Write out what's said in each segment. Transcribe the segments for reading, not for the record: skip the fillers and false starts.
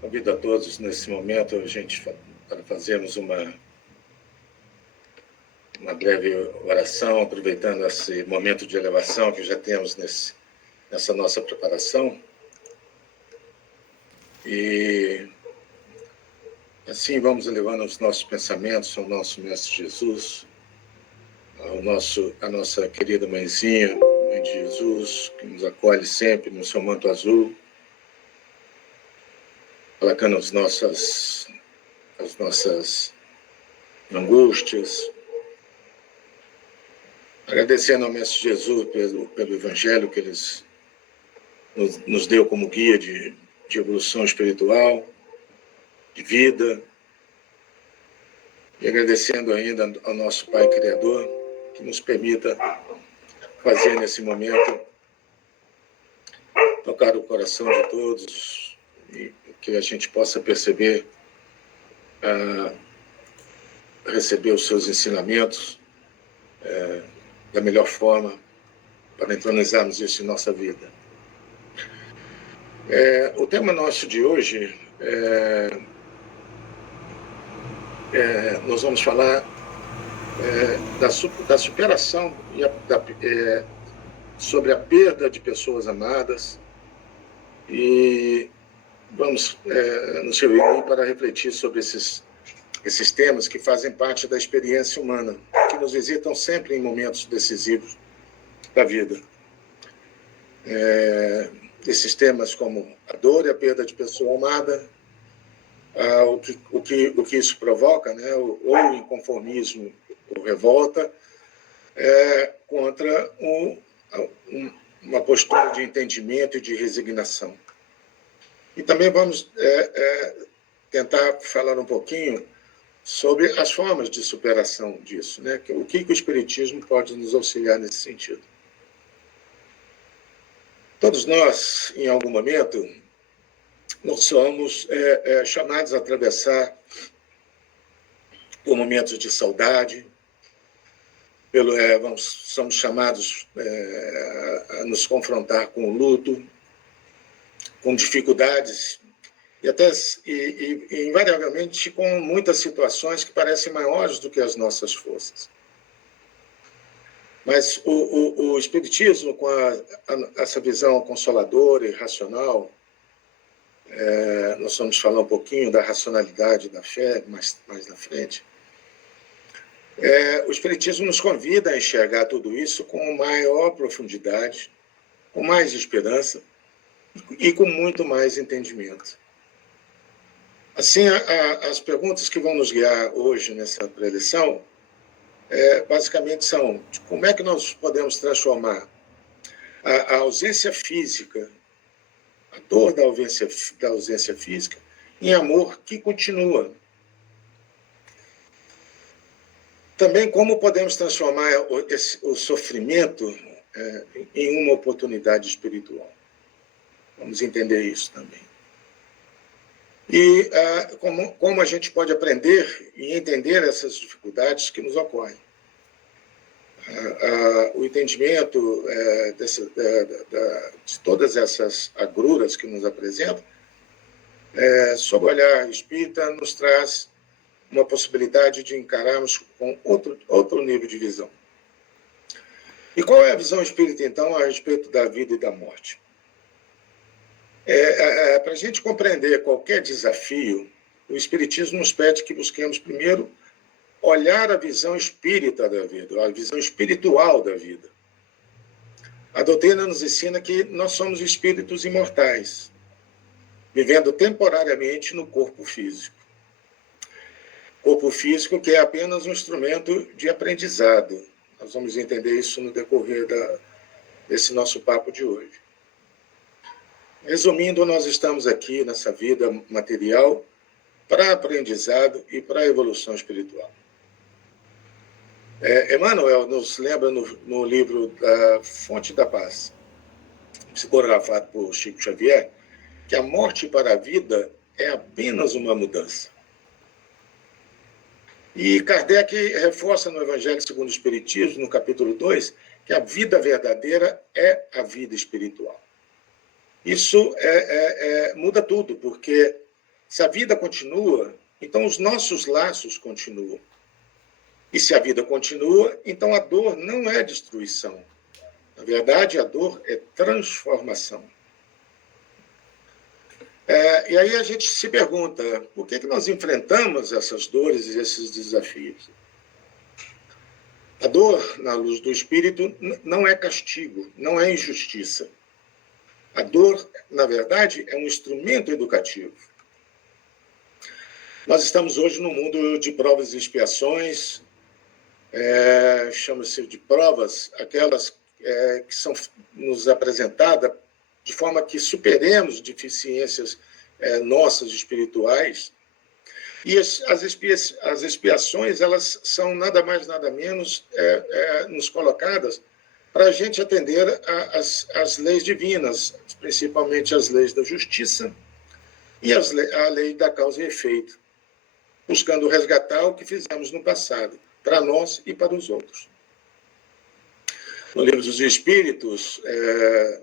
Convido a todos, nesse momento, para fazermos uma breve oração, aproveitando esse momento de elevação que já temos nessa nossa preparação. E assim vamos elevando os nossos pensamentos ao nosso Mestre Jesus, a nossa querida mãezinha, Mãe de Jesus, que nos acolhe sempre no seu manto azul, colocando as nossas angústias, agradecendo ao Mestre Jesus pelo Evangelho que eles nos deu como guia de evolução espiritual, de vida, e agradecendo ainda ao nosso Pai Criador, que nos permita fazer nesse momento, tocar o coração de todos, e que a gente possa perceber, receber os seus ensinamentos da melhor forma, para entronizarmos isso em nossa vida. O tema nosso de hoje nós vamos falar da superação sobre a perda de pessoas amadas, e vamos nos reunir para refletir sobre esses temas que fazem parte da experiência humana, que nos visitam sempre em momentos decisivos da vida. Esses temas como a dor e a perda de pessoa amada, o que isso provoca, né? ou inconformismo ou revolta, contra uma postura de entendimento e de resignação. E também vamos tentar falar um pouquinho sobre as formas de superação disso, né? O que o Espiritismo pode nos auxiliar nesse sentido. Todos nós, em algum momento, nós somos chamados a atravessar por momentos de saudade, somos chamados a nos confrontar com o luto, com dificuldades, e invariavelmente com muitas situações que parecem maiores do que as nossas forças. Mas o Espiritismo, com essa visão consoladora e racional, nós vamos falar um pouquinho da racionalidade da fé mais na frente, o Espiritismo nos convida a enxergar tudo isso com maior profundidade, com mais esperança e com muito mais entendimento. Assim, as perguntas que vão nos guiar hoje nessa preleção basicamente são: como é que nós podemos transformar a ausência física, a dor da ausência física, em amor que continua? Também, como podemos transformar o sofrimento em uma oportunidade espiritual? Vamos entender isso também. E como a gente pode aprender e entender essas dificuldades que nos ocorrem. O entendimento de todas essas agruras que nos apresentam, sob o olhar espírita, nos traz uma possibilidade de encararmos com outro nível de visão. E qual é a visão espírita, então, a respeito da vida e da morte? Para a gente compreender qualquer desafio, o Espiritismo nos pede que busquemos primeiro olhar a visão espírita da vida, a visão espiritual da vida. A doutrina nos ensina que nós somos espíritos imortais, vivendo temporariamente no corpo físico. Corpo físico que é apenas um instrumento de aprendizado. Nós vamos entender isso no decorrer desse nosso papo de hoje. Resumindo, nós estamos aqui nessa vida material para aprendizado e para a evolução espiritual. Emmanuel nos lembra no livro da Fonte da Paz, psicografado por Chico Xavier, que a morte para a vida é apenas uma mudança. E Kardec reforça no Evangelho segundo o Espiritismo, no capítulo 2, que a vida verdadeira é a vida espiritual. Isso muda tudo, porque Se a vida continua, então os nossos laços continuam. E se a vida continua, então a dor não é destruição. Na verdade, a dor é transformação. E aí a gente se pergunta, por que nós enfrentamos essas dores e esses desafios? A dor, na luz do Espírito, não é castigo, não é injustiça. A dor, na verdade, é um instrumento educativo. Nós estamos hoje num mundo de provas e expiações, chama-se de provas, aquelas que são nos apresentadas de forma que superemos deficiências nossas espirituais. E as expiações, elas são nada mais, nada menos nos colocadas para a gente atender às leis divinas, principalmente as leis da justiça e a lei da causa e efeito, buscando resgatar o que fizemos no passado, para nós e para os outros. No Livro dos Espíritos,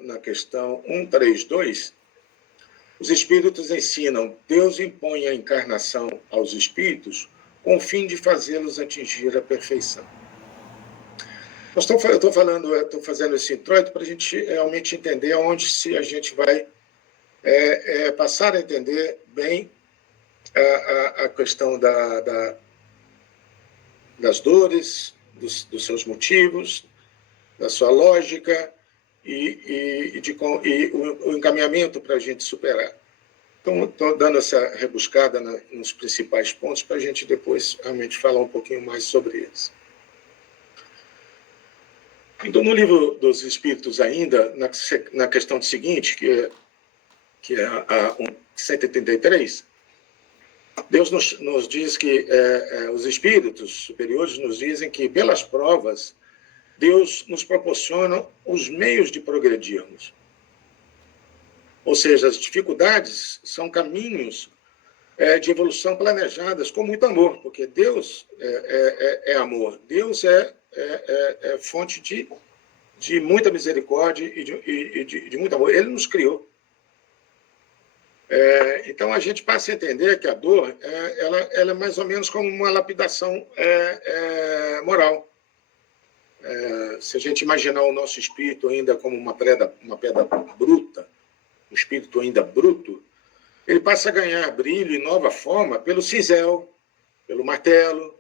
na questão 132, os Espíritos ensinam: Deus impõe a encarnação aos Espíritos com o fim de fazê-los atingir a perfeição. Eu estou fazendo esse introito para a gente realmente entender onde a gente vai passar a entender bem a questão das dores, dos seus motivos, da sua lógica e o encaminhamento para a gente superar. Então, estou dando essa rebuscada nos principais pontos para a gente depois realmente falar um pouquinho mais sobre eles. Então, no Livro dos Espíritos ainda, na questão seguinte, que é a 133, Deus nos diz que os espíritos superiores nos dizem que, pelas provas, Deus nos proporciona os meios de progredirmos. Ou seja, as dificuldades são caminhos de evolução planejadas com muito amor, porque Deus é amor. Deus é fonte de muita misericórdia e de muito amor. Ele nos criou. Então, a gente passa a entender que a dor ela é mais ou menos como uma lapidação moral. Se a gente imaginar o nosso espírito ainda como uma pedra bruta, um espírito ainda bruto, ele passa a ganhar brilho e nova forma pelo cinzel, pelo martelo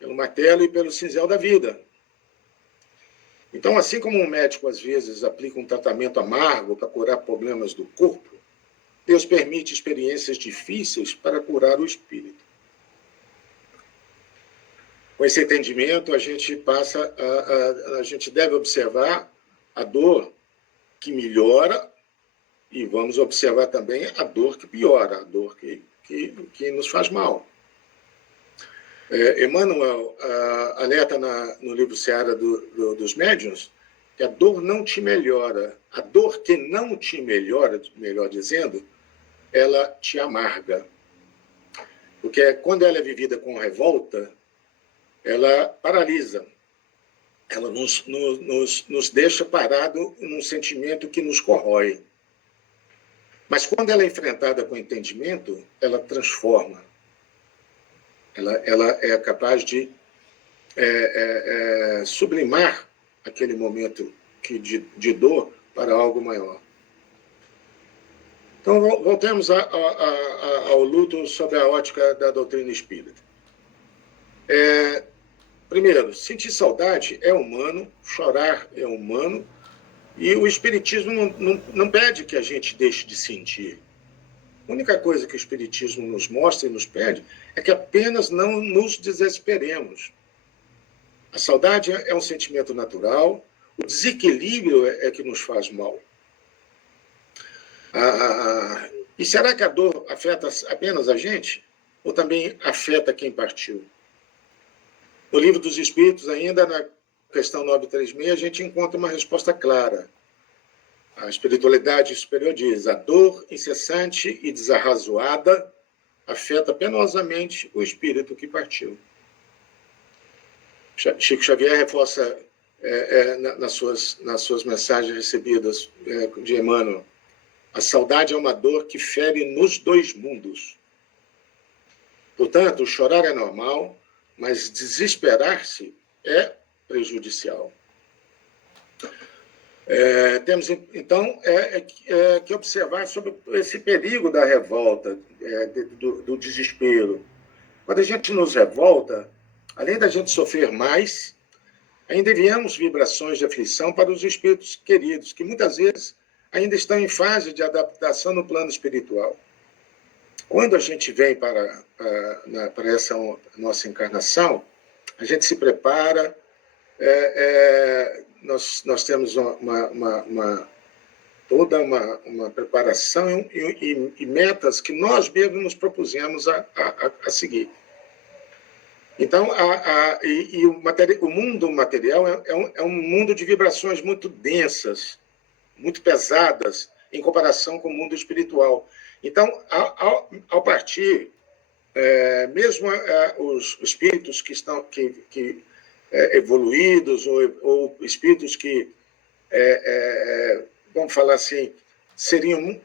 e pelo cinzel da vida. Então, assim como um médico, às vezes, aplica um tratamento amargo para curar problemas do corpo, Deus permite experiências difíceis para curar o espírito. Com esse entendimento, a gente a gente deve observar a dor que melhora e vamos observar também a dor que piora, a dor que nos faz mal. Emmanuel alerta no livro Seara dos Médiuns que a dor não te melhora. A dor que não te melhora, melhor dizendo, ela te amarga. Porque quando ela é vivida com revolta, ela paralisa. Ela nos deixa parado num sentimento que nos corrói. Mas quando ela é enfrentada com entendimento, ela transforma. Ela é capaz de sublimar aquele momento de dor para algo maior. Então, voltemos ao luto sob a ótica da doutrina espírita. Primeiro, sentir saudade é humano, chorar é humano, e o Espiritismo não pede que a gente deixe de sentir. A única coisa que o Espiritismo nos mostra e nos pede é que apenas não nos desesperemos. A saudade é um sentimento natural, o desequilíbrio é que nos faz mal. E será que a dor afeta apenas a gente? Ou também afeta quem partiu? No Livro dos Espíritos, ainda na questão 936, a gente encontra uma resposta clara. A espiritualidade superior diz: a dor incessante e desarrazoada afeta penosamente o espírito que partiu. Chico Xavier reforça nas suas mensagens recebidas de Emmanuel A saudade é uma dor que fere nos dois mundos. Portanto, chorar é normal, mas desesperar-se é prejudicial. Temos, então, que observar sobre esse perigo da revolta, do desespero. Quando a gente nos revolta, além da gente sofrer mais, ainda enviamos vibrações de aflição para os espíritos queridos, que muitas vezes ainda estão em fase de adaptação no plano espiritual. Quando a gente vem para essa nossa encarnação, a gente se prepara, nós temos toda uma preparação e metas que nós mesmos nos propusemos a seguir. Então, o mundo material é um mundo de vibrações muito densas, muito pesadas, em comparação com o mundo espiritual. Então, ao partir, mesmo os espíritos que estão evoluídos, ou espíritos que, vamos falar assim, seriam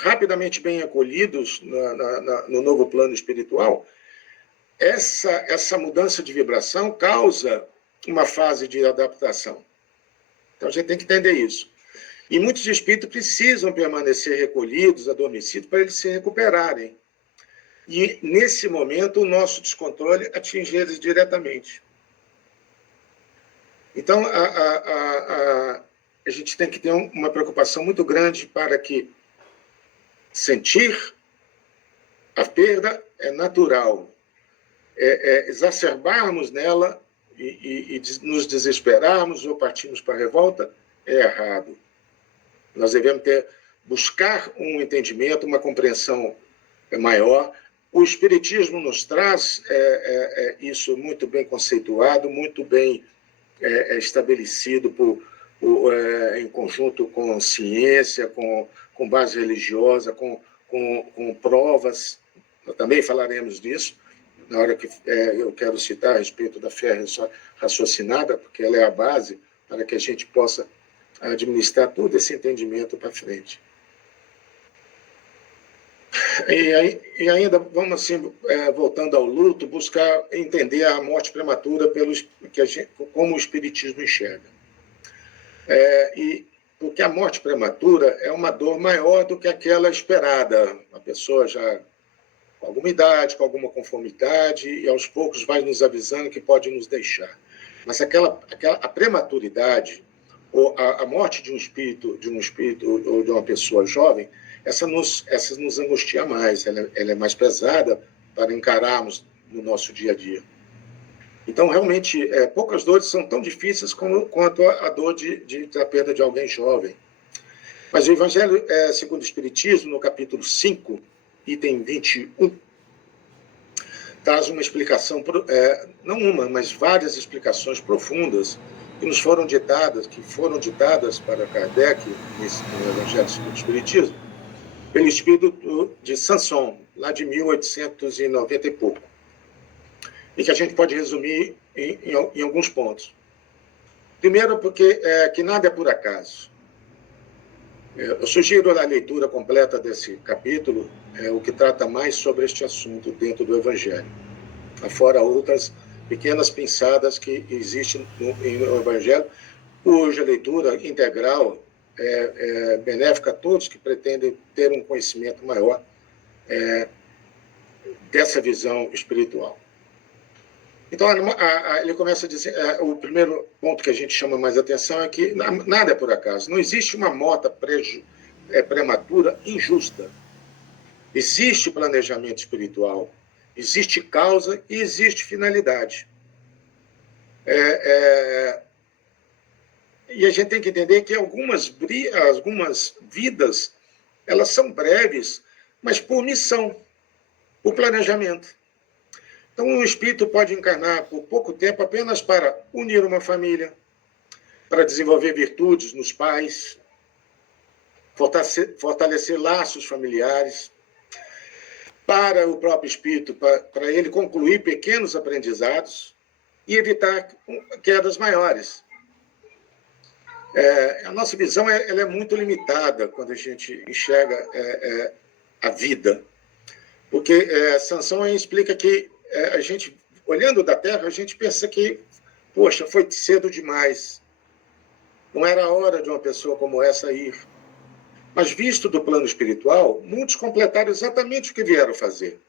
rapidamente bem acolhidos no novo plano espiritual, essa mudança de vibração causa uma fase de adaptação. Então, a gente tem que entender isso. E muitos espíritos precisam permanecer recolhidos, adormecidos, para eles se recuperarem. E, nesse momento, o nosso descontrole atinge eles diretamente. Então, a gente tem que ter uma preocupação muito grande para que sentir a perda é natural. Exacerbarmos nela e nos desesperarmos ou partirmos para a revolta é errado. Nós devemos buscar um entendimento, uma compreensão maior. O Espiritismo nos traz isso muito bem conceituado, muito bem estabelecido em conjunto com ciência, com base religiosa, com provas. Nós também falaremos disso, na hora que eu quero citar a respeito da fé raciocinada, porque ela é a base para que a gente possa administrar todo esse entendimento para frente. E ainda, vamos assim, voltando ao luto, buscar entender a morte prematura como o Espiritismo enxerga. Porque a morte prematura é uma dor maior do que aquela esperada. A pessoa já com alguma idade, com alguma conformidade, e aos poucos vai nos avisando que pode nos deixar. Mas a prematuridade, ou a morte de um espírito ou de uma pessoa jovem, essa nos angustia mais, ela é mais pesada para encararmos no nosso dia a dia. Então, realmente, poucas dores são tão difíceis quanto a dor da perda de alguém jovem. Mas o Evangelho segundo o Espiritismo, no capítulo 5, item 21, traz uma explicação, não uma, mas várias explicações profundas que foram ditadas para Kardec, no Evangelho segundo o Espiritismo, pelo espírito de Sanson, lá de 1890 e pouco, e que a gente pode resumir em alguns pontos. Primeiro, porque que nada é por acaso. Eu sugiro a leitura completa desse capítulo, o que trata mais sobre este assunto dentro do Evangelho, afora outras pequenas pinçadas que existem no Evangelho, cuja leitura integral é benéfica a todos que pretendem ter um conhecimento maior dessa visão espiritual. Então, ele começa a dizer, o primeiro ponto que a gente chama mais atenção é que nada é por acaso. Não existe uma morte prematura injusta. Existe planejamento espiritual, existe causa e existe finalidade. E a gente tem que entender que algumas vidas, elas são breves, mas por missão, por planejamento. Então, um espírito pode encarnar por pouco tempo apenas para unir uma família, para desenvolver virtudes nos pais, fortalecer laços familiares, para o próprio espírito, para ele concluir pequenos aprendizados e evitar quedas maiores. A nossa visão ela é muito limitada quando a gente enxerga a vida. Porque Sansão explica que a gente, olhando da Terra, a gente pensa que, poxa, foi cedo demais. Não era a hora de uma pessoa como essa ir. Mas, visto do plano espiritual, muitos completaram exatamente o que vieram fazer.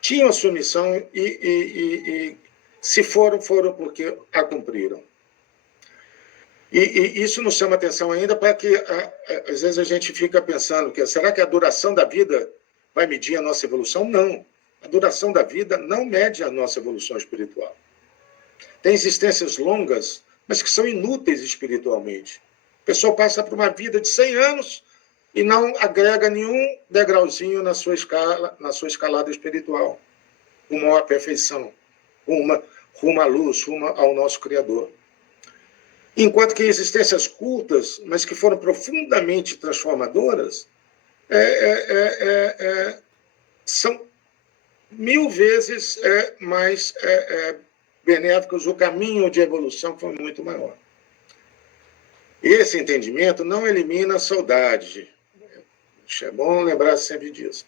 Tinham a sua missão e se foram porque a cumpriram. E isso nos chama atenção ainda para que, às vezes, a gente fica pensando que será que a duração da vida vai medir a nossa evolução? Não. A duração da vida não mede a nossa evolução espiritual. Tem existências longas, mas que são inúteis espiritualmente. A pessoa passa por uma vida de 100 anos e não agrega nenhum degrauzinho na sua escalada espiritual, rumo à perfeição, rumo à luz, rumo ao nosso Criador. Enquanto que existências curtas, mas que foram profundamente transformadoras, são 1000 vezes mais benéficos. O caminho de evolução foi muito maior. Esse entendimento não elimina a saudade. É bom lembrar sempre disso.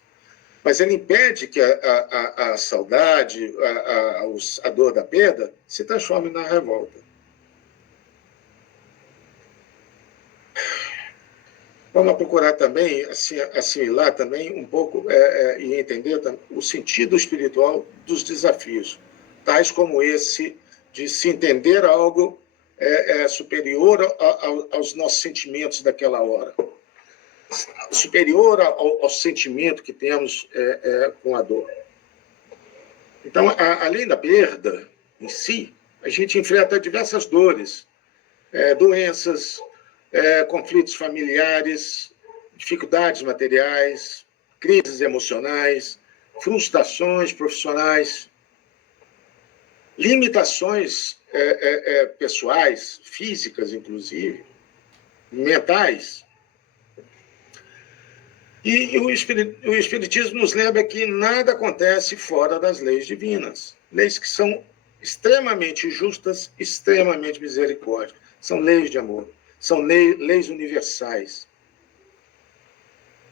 Mas ele impede que a saudade, a dor da perda, se transforme na revolta. Vamos procurar também assimilar também um pouco e entender o sentido espiritual dos desafios, tais como esse de se entender algo superior aos nossos sentimentos daquela hora, superior ao sentimento que temos com a dor. Então, além da perda em si, a gente enfrenta diversas dores, doenças, conflitos familiares, dificuldades materiais, crises emocionais, frustrações profissionais, limitações pessoais, físicas, inclusive, mentais. E o Espiritismo nos lembra que nada acontece fora das leis divinas, leis que são extremamente justas, extremamente misericórdias, são leis de amor. São leis universais.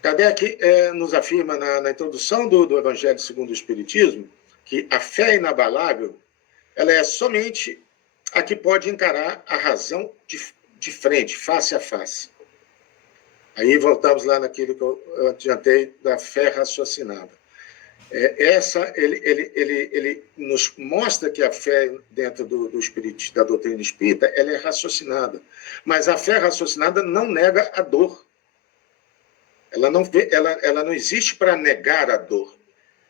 Kardec nos afirma na introdução do Evangelho segundo o Espiritismo que a fé inabalável ela é somente a que pode encarar a razão de frente, face a face. Aí voltamos lá naquilo que eu adiantei da fé raciocinada. Ele nos mostra que a fé dentro da doutrina espírita ela é raciocinada, mas a fé raciocinada não nega a dor. Ela não existe para negar a dor.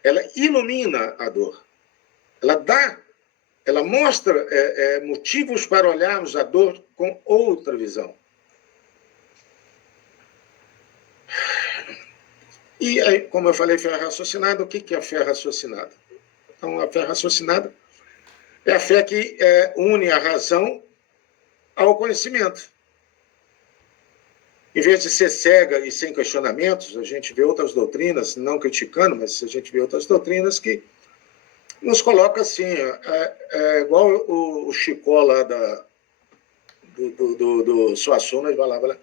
Ela ilumina a dor. Ela mostra motivos para olharmos a dor com outra visão. E aí, como eu falei, fé raciocinada, o que é a fé raciocinada? Então, a fé raciocinada é a fé que une a razão ao conhecimento. Em vez de ser cega e sem questionamentos, a gente vê outras doutrinas, não criticando, mas a gente vê outras doutrinas que nos coloca assim, igual o Chicó lá do Suassuna, ele falava,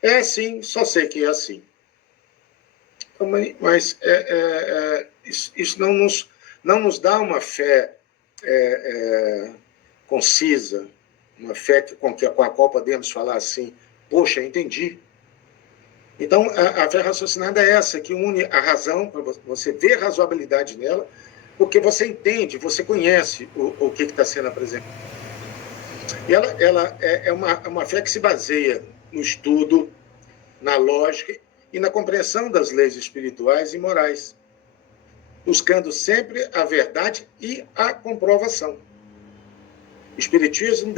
é assim, só sei que é assim. Mas isso não nos dá uma fé concisa, uma fé com a qual podemos falar assim, poxa, entendi. Então, a fé raciocinada é essa, que une a razão, para você ver razoabilidade nela, porque você entende, você conhece o que está sendo apresentado. E ela é uma fé que se baseia no estudo, na lógica e na compreensão das leis espirituais e morais, buscando sempre a verdade e a comprovação. O Espiritismo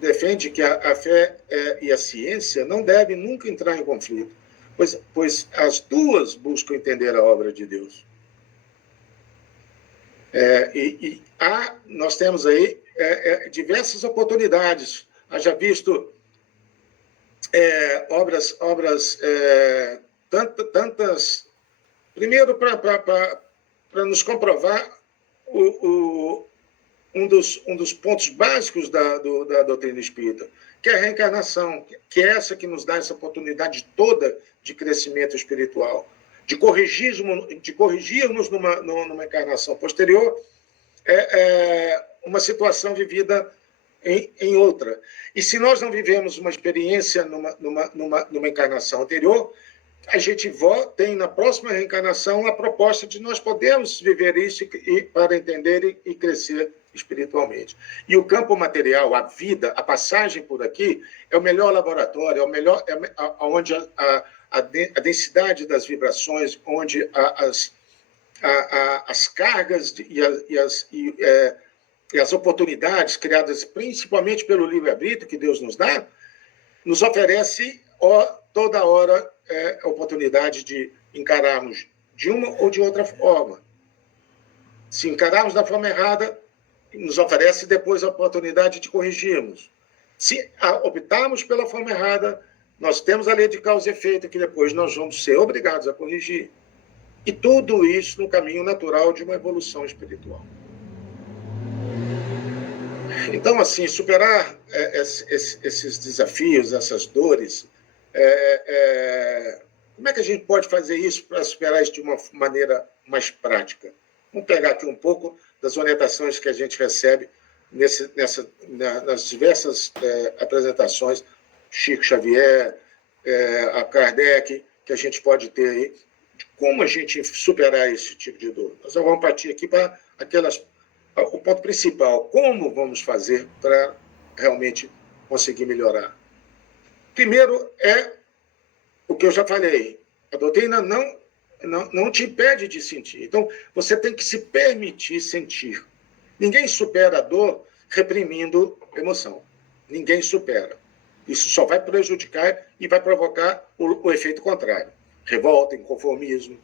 defende que a fé e a ciência não devem nunca entrar em conflito, pois as duas buscam entender a obra de Deus. Nós temos aí diversas oportunidades. Haja visto obras tantas, primeiro para nos comprovar um dos pontos básicos da doutrina espírita, que é a reencarnação, que é essa que nos dá essa oportunidade toda de crescimento espiritual, de corrigirmos numa encarnação posterior uma situação vivida em outra. E se nós não vivemos uma experiência numa encarnação anterior, a gente tem na próxima reencarnação a proposta de nós podermos viver isso para entender e crescer espiritualmente. E o campo material, a vida, a passagem por aqui, é o melhor laboratório, onde a densidade das vibrações, onde as cargas e as oportunidades criadas principalmente pelo livre-arbítrio que Deus nos dá, nos oferece toda hora a oportunidade de encararmos de uma ou de outra forma. Se encararmos da forma errada, nos oferece depois a oportunidade de corrigirmos. Se optarmos pela forma errada, nós temos a lei de causa e efeito, que depois nós vamos ser obrigados a corrigir. E tudo isso no caminho natural de uma evolução espiritual. Então, assim, superar esses desafios, essas dores, como é que a gente pode fazer isso para superar isso de uma maneira mais prática? Vamos pegar aqui um pouco das orientações que a gente recebe nas diversas apresentações, Chico Xavier, a Kardec, que a gente pode ter aí, de como a gente superar esse tipo de dor. Nós vamos partir aqui para o ponto principal, como vamos fazer para realmente conseguir melhorar. Primeiro o que eu já falei, a doutrina não te impede de sentir. Então, você tem que se permitir sentir. Ninguém supera a dor reprimindo emoção. Ninguém supera. Isso só vai prejudicar e vai provocar o efeito contrário. Revolta, inconformismo.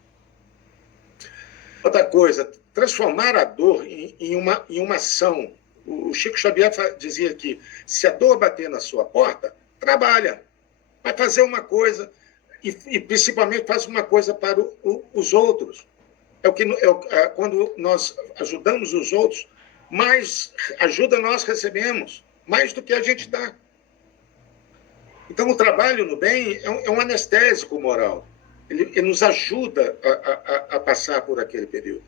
Outra coisa, transformar a dor em uma ação. O Chico Xavier dizia que se a dor bater na sua porta, trabalha. Vai fazer uma coisa e principalmente faz uma coisa para os outros. Quando nós ajudamos os outros, mais ajuda nós recebemos, mais do que a gente dá. Então, o trabalho no bem é um anestésico moral. Ele nos ajuda a passar por aquele período.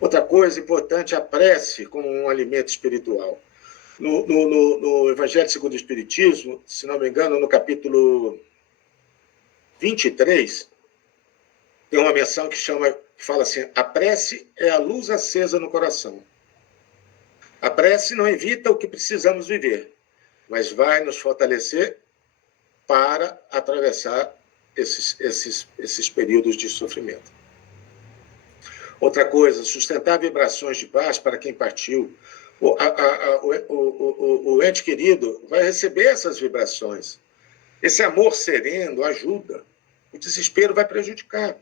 Outra coisa importante, a prece como um alimento espiritual. No Evangelho segundo o Espiritismo, se não me engano, no capítulo 23, tem uma menção que fala assim: a prece é a luz acesa no coração. A prece não evita o que precisamos viver, mas vai nos fortalecer para atravessar esses períodos de sofrimento. Outra coisa, sustentar vibrações de paz para quem partiu. O ente querido vai receber essas vibrações. Esse amor sereno ajuda. O desespero vai prejudicar.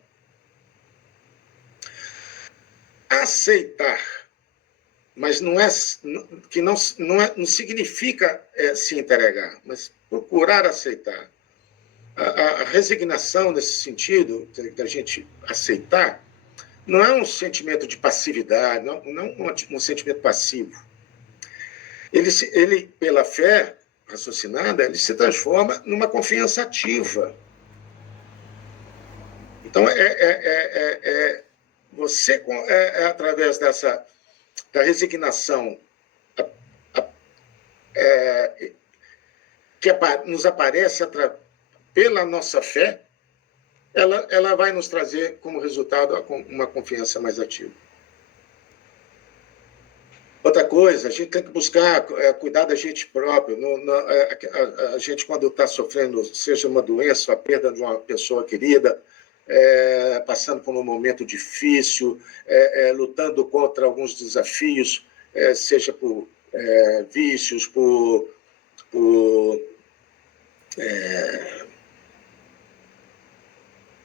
Aceitar, mas não significa se entregar, mas procurar aceitar. A resignação nesse sentido, da gente aceitar, não é um sentimento de passividade, não um sentimento passivo. Ele, pela fé raciocinada, ele se transforma numa confiança ativa. Então, você, através da resignação que nos aparece pela nossa fé, ela vai nos trazer como resultado uma confiança mais ativa. Outra coisa, a gente tem que buscar cuidar da gente próprio. A gente, quando está sofrendo, seja uma doença, a perda de uma pessoa querida, passando por um momento difícil, lutando contra alguns desafios, seja por vícios, por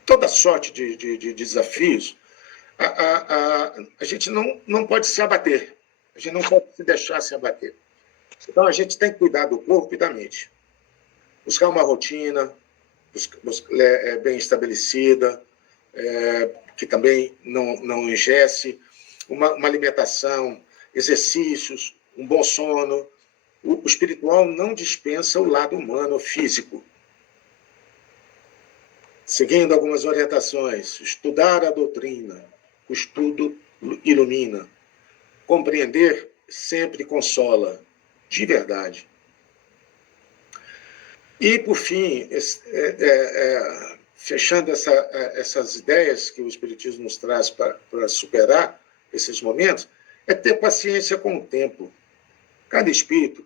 toda sorte de desafios, a gente não pode se abater. A gente não pode se deixar se abater. Então, a gente tem que cuidar do corpo e da mente. Buscar uma rotina bem estabelecida, que também não engesse, uma alimentação exercícios, um bom sono. O espiritual não dispensa o lado humano, físico. Seguindo algumas orientações, estudar a doutrina, o estudo ilumina. Compreender sempre consola, de verdade. E, por fim, fechando essas ideias que o Espiritismo nos traz para superar esses momentos, é ter paciência com o tempo. Cada espírito,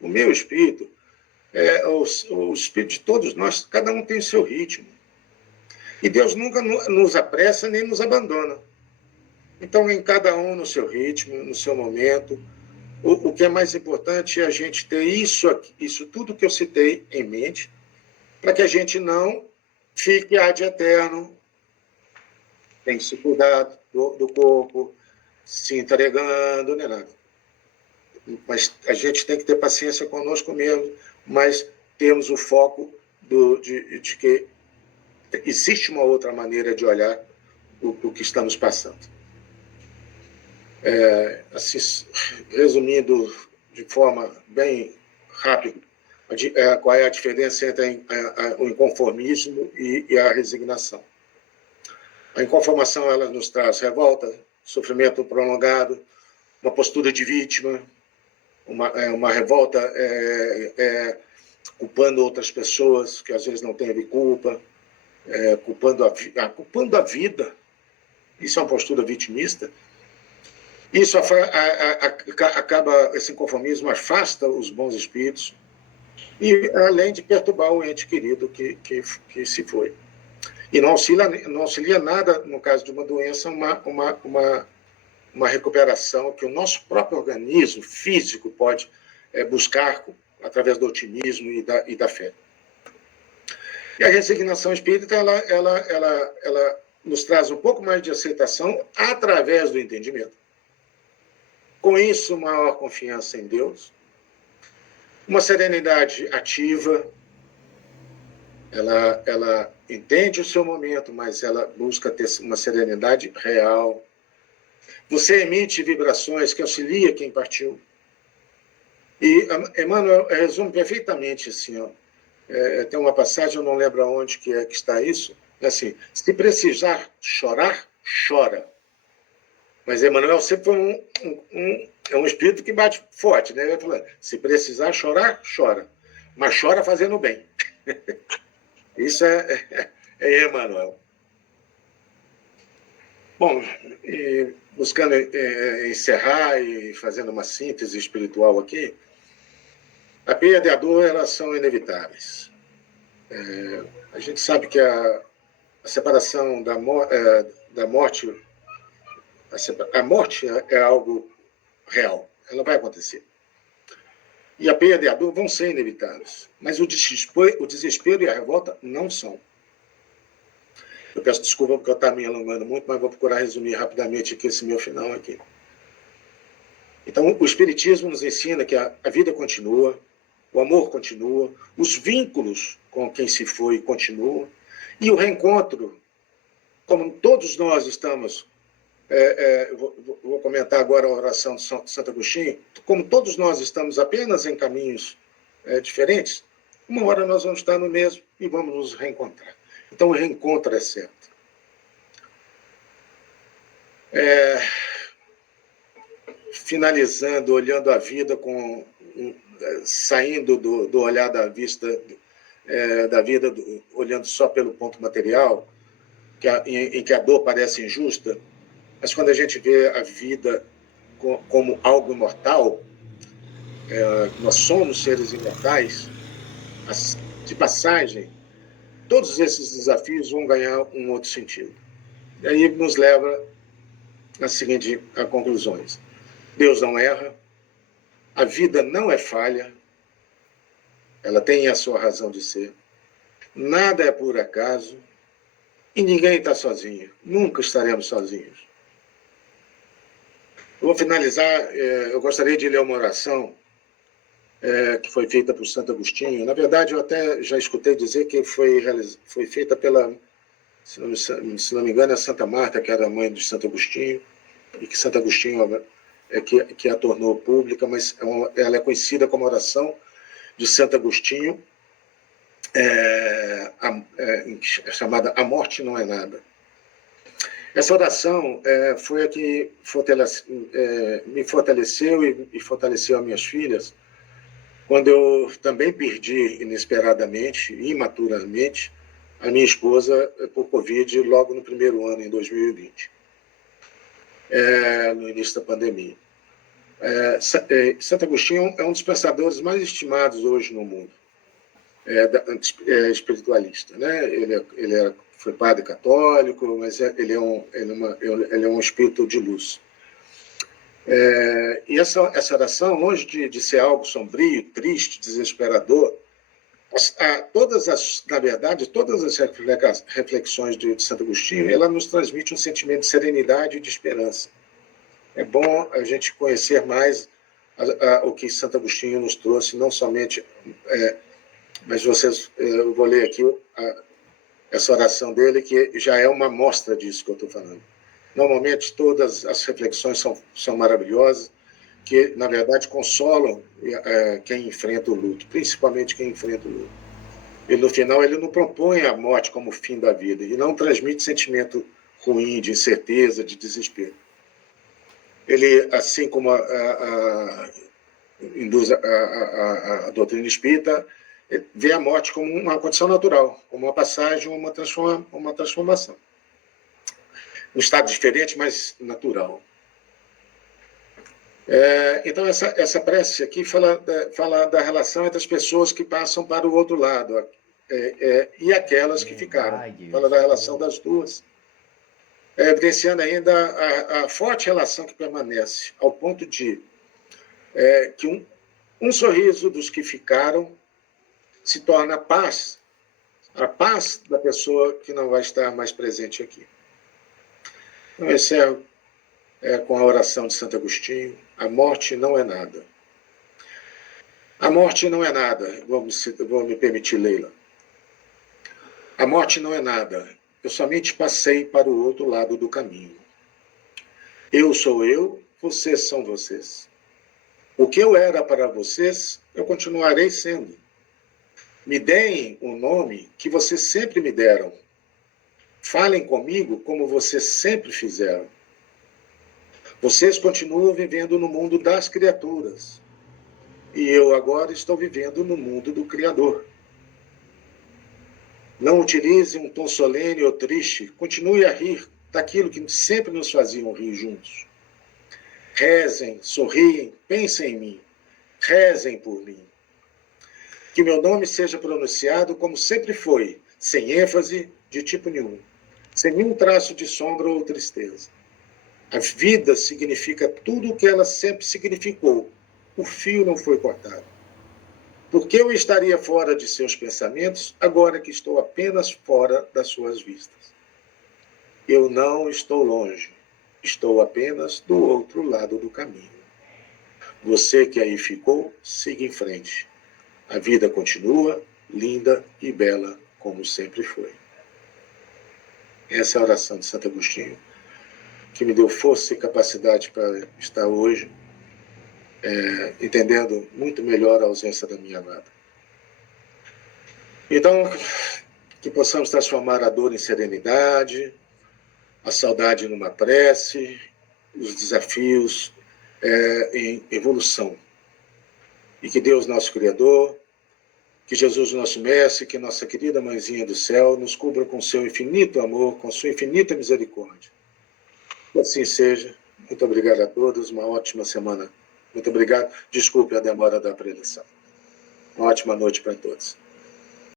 o meu espírito, o espírito de todos nós, cada um tem o seu ritmo. E Deus nunca nos apressa nem nos abandona. Então, em cada um no seu ritmo, no seu momento, o que é mais importante é a gente ter isso tudo que eu citei em mente, para que a gente não fique ad eterno, tem que se cuidar do corpo, se entregando, nem nada. Mas a gente tem que ter paciência conosco mesmo, mas temos o foco de que existe uma outra maneira de olhar o que estamos passando. Assim, resumindo de forma bem rápida, qual é a diferença entre o inconformismo e a resignação. A inconformação, ela nos traz revolta, sofrimento prolongado, uma postura de vítima, uma revolta culpando outras pessoas que às vezes não têm culpa, culpando a vida. Isso é uma postura vitimista. Isso acaba, esse inconformismo afasta os bons espíritos e além de perturbar o ente querido que se foi. E não auxilia nada, no caso de uma doença, uma recuperação que o nosso próprio organismo físico pode buscar através do otimismo e da fé. E a resignação espírita, ela nos traz um pouco mais de aceitação através do entendimento. Com isso, maior confiança em Deus, uma serenidade ativa, ela entende o seu momento, mas ela busca ter uma serenidade real. Você emite vibrações que auxilia quem partiu. E Emmanuel resume perfeitamente assim, tem uma passagem, eu não lembro aonde que está isso, é assim: se precisar chorar, chora. Mas Emmanuel sempre foi um espírito que bate forte, né? Ele vai falando, se precisar chorar, chora. Mas chora fazendo bem. Isso é Emmanuel. Bom, buscando encerrar e fazendo uma síntese espiritual aqui, a perda e a dor, elas são inevitáveis. A gente sabe que a separação da morte, a morte é algo real, ela vai acontecer. E a perda e a dor vão ser inevitáveis, mas o desespero e a revolta não são. Eu peço desculpa porque eu estou me alongando muito, mas vou procurar resumir rapidamente aqui esse meu final aqui. Então, o Espiritismo nos ensina que a vida continua, o amor continua, os vínculos com quem se foi continuam, e o reencontro, como todos nós estamos, vou comentar agora a oração de Santo Agostinho, como todos nós estamos apenas em caminhos diferentes, uma hora nós vamos estar no mesmo e vamos nos reencontrar. Então, o reencontro é certo. Finalizando, olhando a vida, saindo do olhar da vista da vida, olhando só pelo ponto material, em que a dor parece injusta, mas quando a gente vê a vida como algo imortal, nós somos seres imortais, de passagem, todos esses desafios vão ganhar um outro sentido. E aí nos leva a conclusões. Deus não erra, a vida não é falha, ela tem a sua razão de ser, nada é por acaso e ninguém está sozinho, nunca estaremos sozinhos. Eu vou finalizar, eu gostaria de ler uma oração que foi feita por Santo Agostinho. Na verdade, eu até já escutei dizer que foi feita pela, se não me engano, a Santa Marta, que era a mãe de Santo Agostinho, e que Santo Agostinho que a tornou pública, mas ela é conhecida como oração de Santo Agostinho, chamada A Morte Não É Nada. Essa oração foi a que me fortaleceu e fortaleceu as minhas filhas, quando eu também perdi inesperadamente, imaturamente, a minha esposa por Covid logo no primeiro ano, em 2020, no início da pandemia. Santo Agostinho é um dos pensadores mais estimados hoje no mundo, espiritualista, né? Ele foi padre católico, mas ele é um espírito de luz. E essa oração, longe de ser algo sombrio, triste, desesperador, na verdade, todas as reflexões de Santo Agostinho, ela nos transmite um sentimento de serenidade e de esperança. É bom a gente conhecer mais o que Santo Agostinho nos trouxe, não somente... mas eu vou ler aqui essa oração dele, que já é uma amostra disso que eu estou falando. Normalmente, todas as reflexões são maravilhosas, que, na verdade, consolam quem enfrenta o luto, principalmente quem enfrenta o luto. No final, ele não propõe a morte como o fim da vida, e não transmite sentimento ruim, de incerteza, de desespero. Ele, assim como induz a doutrina espírita, vê a morte como uma condição natural, como uma passagem, uma transformação. Um estado diferente, mas natural. Então, essa prece aqui fala da relação entre as pessoas que passam para o outro lado e aquelas que ficaram. Fala da relação das duas, evidenciando ainda a forte relação que permanece, ao ponto de que um sorriso dos que ficaram se torna a paz da pessoa que não vai estar mais presente aqui. Então, eu encerro com a oração de Santo Agostinho: a morte não é nada. A morte não é nada. Vou me permitir lê-la. A morte não é nada. Eu somente passei para o outro lado do caminho. Eu sou eu, vocês são vocês. O que eu era para vocês, eu continuarei sendo. Me deem o nome que vocês sempre me deram. Falem comigo como vocês sempre fizeram. Vocês continuam vivendo no mundo das criaturas. E eu agora estou vivendo no mundo do Criador. Não utilize um tom solene ou triste. Continue a rir daquilo que sempre nos faziam rir juntos. Rezem, sorriem, pensem em mim. Rezem por mim. Que meu nome seja pronunciado como sempre foi, sem ênfase de tipo nenhum, sem nenhum traço de sombra ou tristeza. A vida significa tudo o que ela sempre significou. O fio não foi cortado. Por que eu estaria fora de seus pensamentos, agora que estou apenas fora das suas vistas? Eu não estou longe, estou apenas do outro lado do caminho. Você que aí ficou, siga em frente. A vida continua, linda e bela, como sempre foi. Essa é a oração de Santo Agostinho, que me deu força e capacidade para estar hoje entendendo muito melhor a ausência da minha amada. Então, que possamos transformar a dor em serenidade, a saudade numa prece, os desafios em evolução. E que Deus, nosso Criador, que Jesus, nosso Mestre, que nossa querida Mãezinha do Céu, nos cubra com seu infinito amor, com sua infinita misericórdia. Que assim seja. Muito obrigado a todos, uma ótima semana. Muito obrigado. Desculpe a demora da preleção. Uma ótima noite para todos.